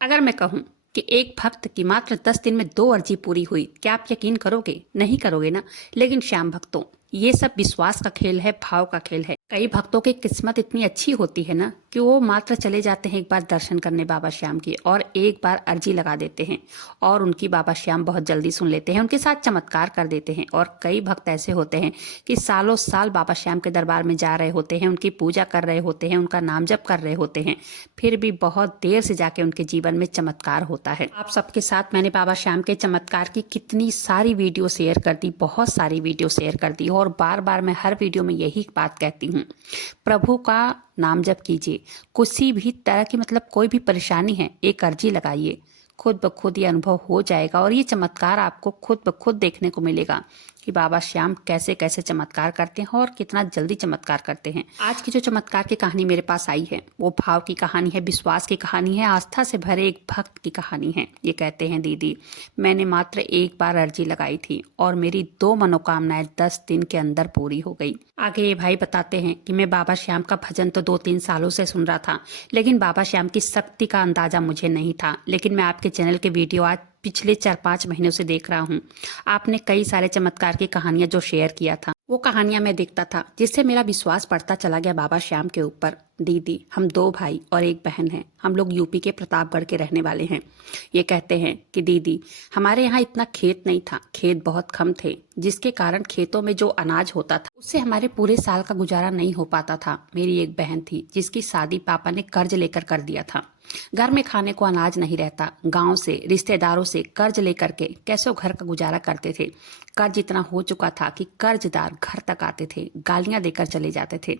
अगर मैं कहूं कि एक भक्त की मात्र 10 दिन में 2 अर्जी पूरी हुई, क्या आप यकीन करोगे? नहीं करोगे ना। लेकिन श्याम भक्तों, ये सब विश्वास का खेल है, भाव का खेल है। कई भक्तों की किस्मत इतनी अच्छी होती है ना कि वो मात्र चले जाते हैं एक बार दर्शन करने बाबा श्याम की, और एक बार अर्जी लगा देते हैं और उनकी बाबा श्याम बहुत जल्दी सुन लेते हैं, उनके साथ चमत्कार कर देते हैं। और कई भक्त ऐसे होते हैं कि सालों साल बाबा श्याम के दरबार में जा रहे होते हैं, उनकी पूजा कर रहे होते हैं, उनका नाम जप कर रहे होते हैं, फिर भी बहुत देर से जाके उनके जीवन में चमत्कार होता है। आप सबके साथ मैंने बाबा श्याम के चमत्कार की कितनी सारी वीडियो शेयर कर दी, बहुत सारी वीडियो शेयर कर दी, और बार बार मैं हर वीडियो में यही बात कहती हूँ, प्रभु का नाम जप कीजिए। किसी भी तरह की कोई भी परेशानी है, एक अर्जी लगाइए, खुद ब खुद ये अनुभव हो जाएगा और ये चमत्कार आपको खुद ब खुद देखने को मिलेगा कि बाबा श्याम कैसे कैसे चमत्कार करते हैं और कितना जल्दी चमत्कार करते हैं। आज की जो चमत्कार की कहानी मेरे पास आई है वो भाव की कहानी है, विश्वास की कहानी है, आस्था से भरे एक भक्त की कहानी है। ये कहते हैं, दीदी मैंने मात्र एक बार अर्जी लगाई थी और मेरी 2 मनोकामनाएं 10 दिन के अंदर पूरी हो गई। आगे ये भाई बताते हैं कि मैं बाबा श्याम का भजन तो 2-3 सालों से सुन रहा था, लेकिन बाबा श्याम की शक्ति का अंदाजा मुझे नहीं था। लेकिन मैं आपके चैनल के वीडियो आज पिछले 4-5 महीनों से देख रहा हूँ। आपने कई सारे चमत्कार की कहानियां जो शेयर किया था, वो कहानियां मैं देखता था, जिससे मेरा विश्वास बढ़ता चला गया बाबा श्याम के ऊपर। दीदी हम 2 भाई और एक बहन हैं, हम लोग यूपी के प्रतापगढ़ के रहने वाले हैं। ये कहते हैं कि दीदी हमारे यहाँ इतना खेत नहीं था, खेत बहुत कम थे, जिसके कारण खेतों में जो अनाज होता था उससे हमारे पूरे साल का गुजारा नहीं हो पाता था। मेरी एक बहन थी जिसकी शादी पापा ने कर्ज लेकर कर दिया था। घर में खाने को अनाज नहीं रहता, गांव से रिश्तेदारों से कर्ज लेकर के कैसे घर का गुजारा करते थे। कर्ज इतना हो चुका था कि कर्जदार घर तक आते थे, गालियां देकर चले जाते थे।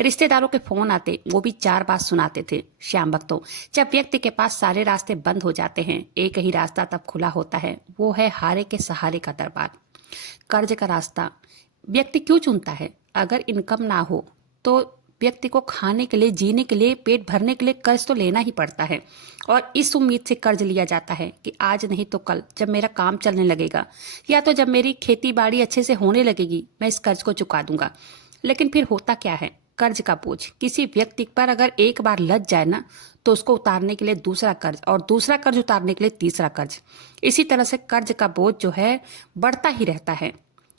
रिश्तेदारों के फोन आते, वो भी 4 बात सुनाते थे। श्याम भक्तों, जब व्यक्ति के पास सारे रास्ते बंद हो जाते हैं, एक ही रास्ता तब खुला होता है, वो है हारे के सहारे का दरबार। कर्ज का रास्ता व्यक्ति क्यों चुनता है? अगर इनकम ना हो तो व्यक्ति को खाने के लिए, जीने के लिए, पेट भरने के लिए कर्ज तो लेना ही पड़ता है। और इस उम्मीद से कर्ज लिया जाता है कि आज नहीं तो कल जब मेरा काम चलने लगेगा, या तो जब मेरी खेती बाड़ी अच्छे से होने लगेगी, मैं इस कर्ज को चुका दूंगा। लेकिन फिर होता क्या है, कर्ज का बोझ किसी व्यक्ति पर अगर एक बार लग जाए ना, तो उसको उतारने के लिए दूसरा कर्ज, और दूसरा कर्ज उतारने के लिए तीसरा कर्ज। इसी तरह से कर्ज का बोझ जो है बढ़ता ही रहता है।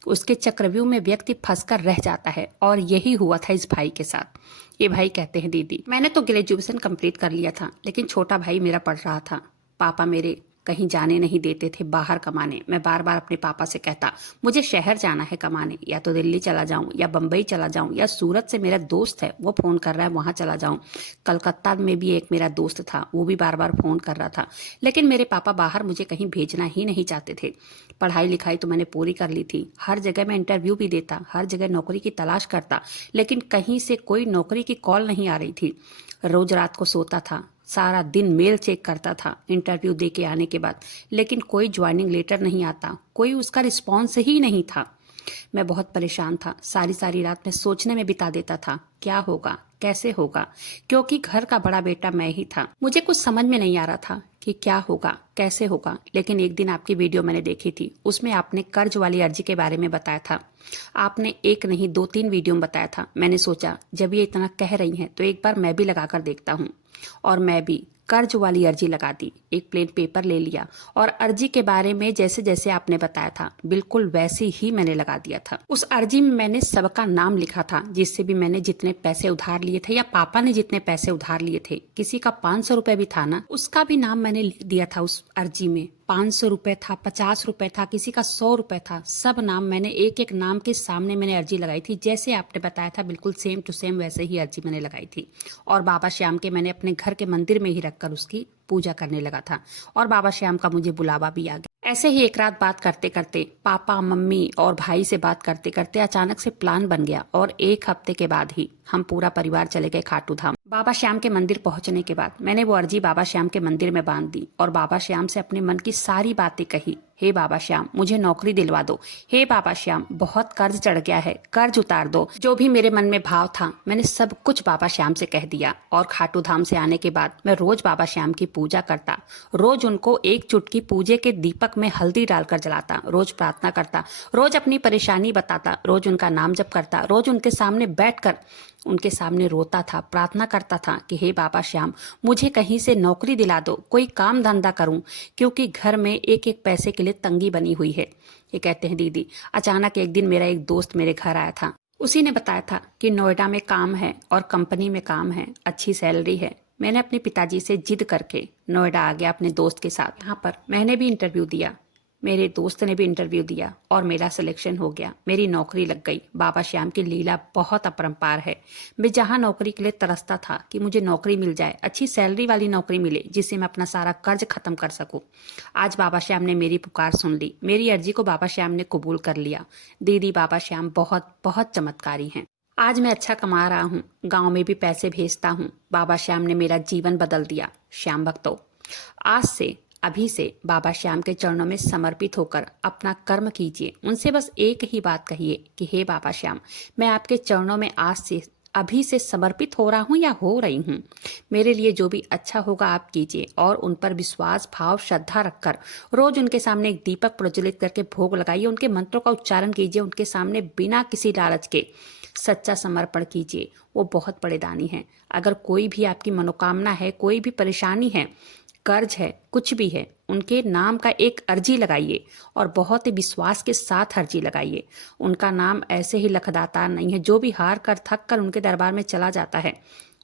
उसके चक्रव्यूह में व्यक्ति फंसकर रह जाता है, और यही हुआ था इस भाई के साथ। ये भाई कहते हैं, दीदी मैंने तो ग्रेजुएशन कंप्लीट कर लिया था, लेकिन छोटा भाई मेरा पढ़ रहा था। पापा मेरे कहीं जाने नहीं देते थे बाहर कमाने। मैं बार बार अपने पापा से कहता, मुझे शहर जाना है कमाने, या तो दिल्ली चला जाऊं, या बम्बई चला जाऊं, या सूरत से मेरा दोस्त है वो फ़ोन कर रहा है वहाँ चला जाऊं। कलकत्ता में भी एक मेरा दोस्त था, वो भी बार बार फ़ोन कर रहा था। लेकिन मेरे पापा बाहर मुझे कहीं भेजना ही नहीं चाहते थे। पढ़ाई लिखाई तो मैंने पूरी कर ली थी, हर जगह मैं इंटरव्यू भी देता, हर जगह नौकरी की तलाश करता, लेकिन कहीं से कोई नौकरी की कॉल नहीं आ रही थी। रोज रात को सोता था, सारा दिन मेल चेक करता था इंटरव्यू दे के आने के बाद, लेकिन कोई ज्वाइनिंग लेटर नहीं आता, कोई उसका रिस्पॉन्स ही नहीं था। मैं बहुत परेशान था, सारी सारी रात मैं सोचने में बिता देता था क्या होगा, कैसे होगा, क्योंकि घर का बड़ा बेटा मैं ही था। मुझे कुछ समझ में नहीं आ रहा था कि क्या होगा, कैसे होगा। लेकिन एक दिन आपकी वीडियो मैंने देखी थी, उसमें आपने कर्ज वाली अर्जी के बारे में बताया था। आपने एक नहीं 2-3 वीडियो में बताया था। मैंने सोचा जब ये इतना कह रही हैं तो एक बार मैं भी लगा कर देखता हूँ, और मैं भी कर्ज वाली अर्जी लगा दी। एक प्लेन पेपर ले लिया और अर्जी के बारे में जैसे जैसे आपने बताया था बिल्कुल वैसे ही मैंने लगा दिया था। उस अर्जी में मैंने सबका नाम लिखा था, जिससे भी मैंने जितने पैसे उधार लिए थे, या पापा ने जितने पैसे उधार लिए थे, किसी का 500 रुपए भी था ना, उसका भी नाम मैंने लिख दिया था उस अर्जी में। 500 रुपए था, 50 रुपए था, किसी का 100 रुपए था, सब नाम मैंने एक एक नाम के सामने मैंने अर्जी लगाई थी। जैसे आपने बताया था बिल्कुल सेम टू सेम वैसे ही अर्जी मैंने लगाई थी। और बाबा श्याम के मैंने अपने घर के मंदिर में ही रखकर उसकी पूजा करने लगा था, और बाबा श्याम का मुझे बुलावा भी आ गया। ऐसे ही एक रात बात करते करते, पापा मम्मी और भाई से बात करते करते अचानक से प्लान बन गया, और 1 हफ्ते के बाद ही हम पूरा परिवार चले गए खाटू धाम। बाबा श्याम के मंदिर पहुंचने के बाद मैंने वो अर्जी बाबा श्याम के मंदिर में बांध दी, और बाबा श्याम से अपने मन की सारी बातें कही। हे बाबा श्याम, मुझे नौकरी दिलवा दो। हे बाबा श्याम, बहुत कर्ज चढ़ गया है, कर्ज उतार दो। जो भी मेरे मन में भाव था मैंने सब कुछ बाबा श्याम से कह दिया। और खाटू धाम से आने के बाद मैं रोज बाबा श्याम की पूजा करता, रोज उनको एक चुटकी पूजे के दीपक में हल्दी डालकर जलाता, रोज प्रार्थना करता, रोज अपनी परेशानी बताता, रोज उनका नाम जप करता, रोज उनके सामने बैठकर उनके सामने रोता था, प्रार्थना करता था कि हे बाबा श्याम, मुझे कहीं से नौकरी दिला दो, कोई काम धंधा करूं, क्योंकि घर में एक एक पैसे के लिए तंगी बनी हुई है। ये कहते हैं दीदी, अचानक एक दिन मेरा एक दोस्त मेरे घर आया था। उसी ने बताया था कि नोएडा में काम है और कंपनी में काम है, अच्छी सैलरी है। मैंने अपने पिताजी से जिद करके नोएडा आ गया अपने दोस्त के साथ। यहाँ पर मैंने भी इंटरव्यू दिया, मेरे दोस्त ने भी इंटरव्यू दिया और मेरा सिलेक्शन हो गया, मेरी नौकरी लग गई। बाबा श्याम की लीला बहुत अपरंपार है। मैं जहाँ नौकरी के लिए तरसता था कि मुझे नौकरी मिल जाए, अच्छी सैलरी वाली नौकरी मिले जिससे मैं अपना सारा कर्ज खत्म कर सकूं, आज बाबा श्याम ने मेरी पुकार सुन ली, मेरी अर्जी को बाबा श्याम ने कबूल कर लिया। दीदी, बाबा श्याम बहुत बहुत चमत्कारी हैं। आज मैं अच्छा कमा रहा हूँ, गांव में भी पैसे भेजता हूँ। बाबा श्याम ने मेरा जीवन बदल दिया। श्याम भक्तों, आज से, अभी से बाबा श्याम के चरणों में समर्पित होकर अपना कर्म कीजिए। उनसे बस एक ही बात कहिए कि हे बाबा श्याम, मैं आपके चरणों में आज से, अभी से समर्पित हो रहा हूँ या हो रही हूँ। मेरे लिए जो भी अच्छा होगा आप कीजिए, और उन पर विश्वास, भाव, श्रद्धा रखकर रोज उनके सामने एक दीपक प्रज्वलित करके भोग लगाइए। उनके मंत्रों का उच्चारण कीजिए, उनके सामने बिना किसी लालच के सच्चा समर्पण कीजिए। वो बहुत बड़े दानी हैं। अगर कोई भी आपकी मनोकामना है, कोई भी परेशानी है, कर्ज है, कुछ भी है, उनके नाम का एक अर्जी लगाइए और बहुत ही विश्वास के साथ अर्जी लगाइए। उनका नाम ऐसे ही लखदाता नहीं है। जो भी हार कर, थक कर उनके दरबार में चला जाता है,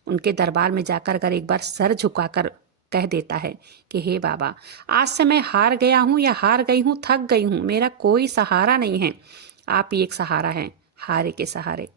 उनके दरबार में जाकर अगर एक बार सर झुकाकर कह देता है कि हे बाबा, आज से मैं हार गया हूँ या हार गई हूँ, थक गई हूँ, मेरा कोई सहारा नहीं है, आप ही एक सहारा हैं, हारे के सहारे,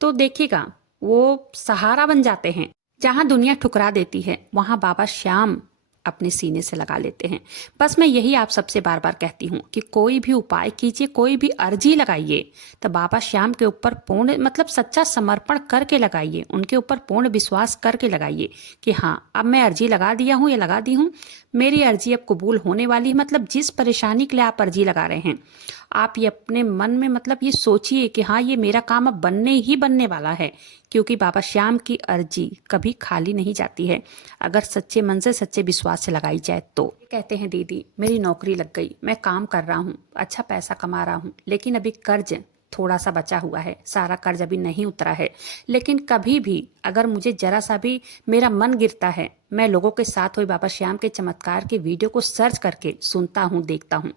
तो देखिएगा वो सहारा बन जाते हैं। जहाँ दुनिया ठुकरा देती है, वहाँ बाबा श्याम अपने सीने से लगा लेते हैं। बस मैं यही आप सबसे बार बार कहती हूँ कि कोई भी उपाय कीजिए, कोई भी अर्जी लगाइए, तो बाबा श्याम के ऊपर पूर्ण, मतलब सच्चा समर्पण करके लगाइए, उनके ऊपर पूर्ण विश्वास करके लगाइए कि हाँ, अब मैं अर्जी लगा दिया हूँ या लगा दी हूँ, मेरी अर्जी अब कबूल होने वाली है। मतलब जिस परेशानी के लिए आप अर्जी लगा रहे हैं, आप ये अपने मन में मतलब ये सोचिए कि हाँ, ये मेरा काम अब बनने ही बनने वाला है, क्योंकि बाबा श्याम की अर्जी कभी खाली नहीं जाती है, अगर सच्चे मन से, सच्चे विश्वास से लगाई जाए तो। कहते हैं दीदी, मेरी नौकरी लग गई, मैं काम कर रहा हूँ, अच्छा पैसा कमा रहा हूँ, लेकिन अभी कर्ज थोड़ा सा बचा हुआ है, सारा कर्ज अभी नहीं उतरा है। लेकिन कभी भी अगर मुझे जरा सा भी मेरा मन गिरता है, मैं लोगों के साथ हुए बाबा श्याम के चमत्कार के वीडियो को सर्च करके सुनता हूँ, देखता हूँ।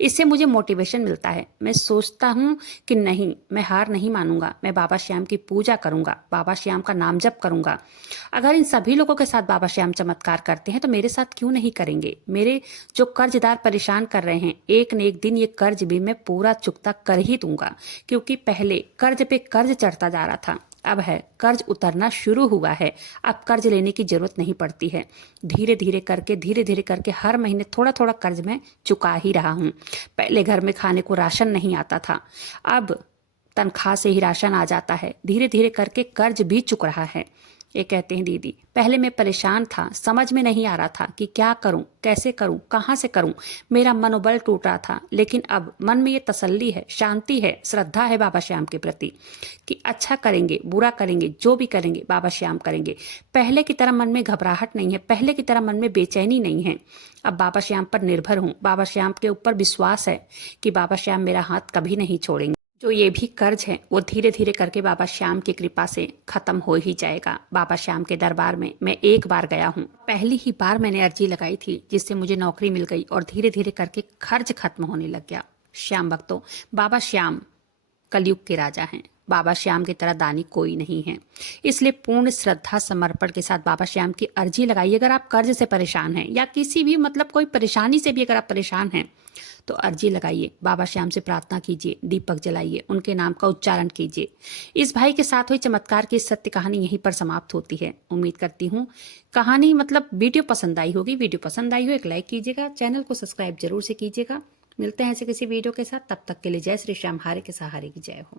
इससे मुझे मोटिवेशन मिलता है। मैं सोचता हूँ कि नहीं, मैं हार नहीं मानूंगा, मैं बाबा श्याम की पूजा करूंगा, बाबा श्याम का नाम जप करूंगा। अगर इन सभी लोगों के साथ बाबा श्याम चमत्कार करते हैं तो मेरे साथ क्यों नहीं करेंगे। मेरे जो कर्जदार परेशान कर रहे हैं, एक न एक दिन ये कर्ज भी मैं पूरा चुकता कर ही दूंगा, क्योंकि पहले कर्ज पे कर्ज चढ़ता जा रहा था, अब है कर्ज उतरना शुरू हुआ है। अब कर्ज लेने की जरूरत नहीं पड़ती है। धीरे धीरे करके हर महीने थोड़ा थोड़ा कर्ज मैं चुका ही रहा हूँ। पहले घर में खाने को राशन नहीं आता था, अब तनख्वाह से ही राशन आ जाता है। धीरे धीरे करके कर्ज भी चुक रहा है। ये कहते हैं दीदी, पहले मैं परेशान था, समझ में नहीं आ रहा था कि क्या करूं, कैसे करूं, कहां से करूं, मेरा मनोबल टूट रहा था। लेकिन अब मन में ये तसल्ली है, शांति है, श्रद्धा है बाबा श्याम के प्रति कि अच्छा करेंगे, बुरा करेंगे, जो भी करेंगे बाबा श्याम करेंगे। पहले की तरह मन में घबराहट नहीं है, पहले की तरह मन में बेचैनी नहीं है। अब बाबा श्याम पर निर्भर हूँ, बाबा श्याम के ऊपर विश्वास है कि बाबा श्याम मेरा हाथ कभी नहीं छोड़ेंगे। जो ये भी कर्ज है वो धीरे धीरे करके बाबा श्याम की कृपा से खत्म हो ही जाएगा। बाबा श्याम के दरबार में मैं एक बार गया हूँ, पहली ही बार मैंने अर्जी लगाई थी, जिससे मुझे नौकरी मिल गई और धीरे धीरे करके खर्च खत्म होने लग गया। श्याम भक्तों, बाबा श्याम कलयुग के राजा हैं। बाबा श्याम की तरह दानी कोई नहीं है, इसलिए पूर्ण श्रद्धा समर्पण के साथ बाबा श्याम की अर्जी लगाइए। अगर आप कर्ज से परेशान हैं या किसी भी मतलब कोई परेशानी से भी अगर आप परेशान हैं तो अर्जी लगाइए, बाबा श्याम से प्रार्थना कीजिए, दीपक जलाइए, उनके नाम का उच्चारण कीजिए। इस भाई के साथ हुई चमत्कार की सत्य कहानी यहीं पर समाप्त होती है। उम्मीद करती हूँ कहानी मतलब वीडियो पसंद आई होगी। वीडियो पसंद आई हो एक लाइक कीजिएगा, चैनल को सब्सक्राइब जरूर से कीजिएगा। मिलते हैं ऐसे किसी वीडियो के साथ, तब तक के लिए जय श्री श्याम, हारे के सहारे की जय हो।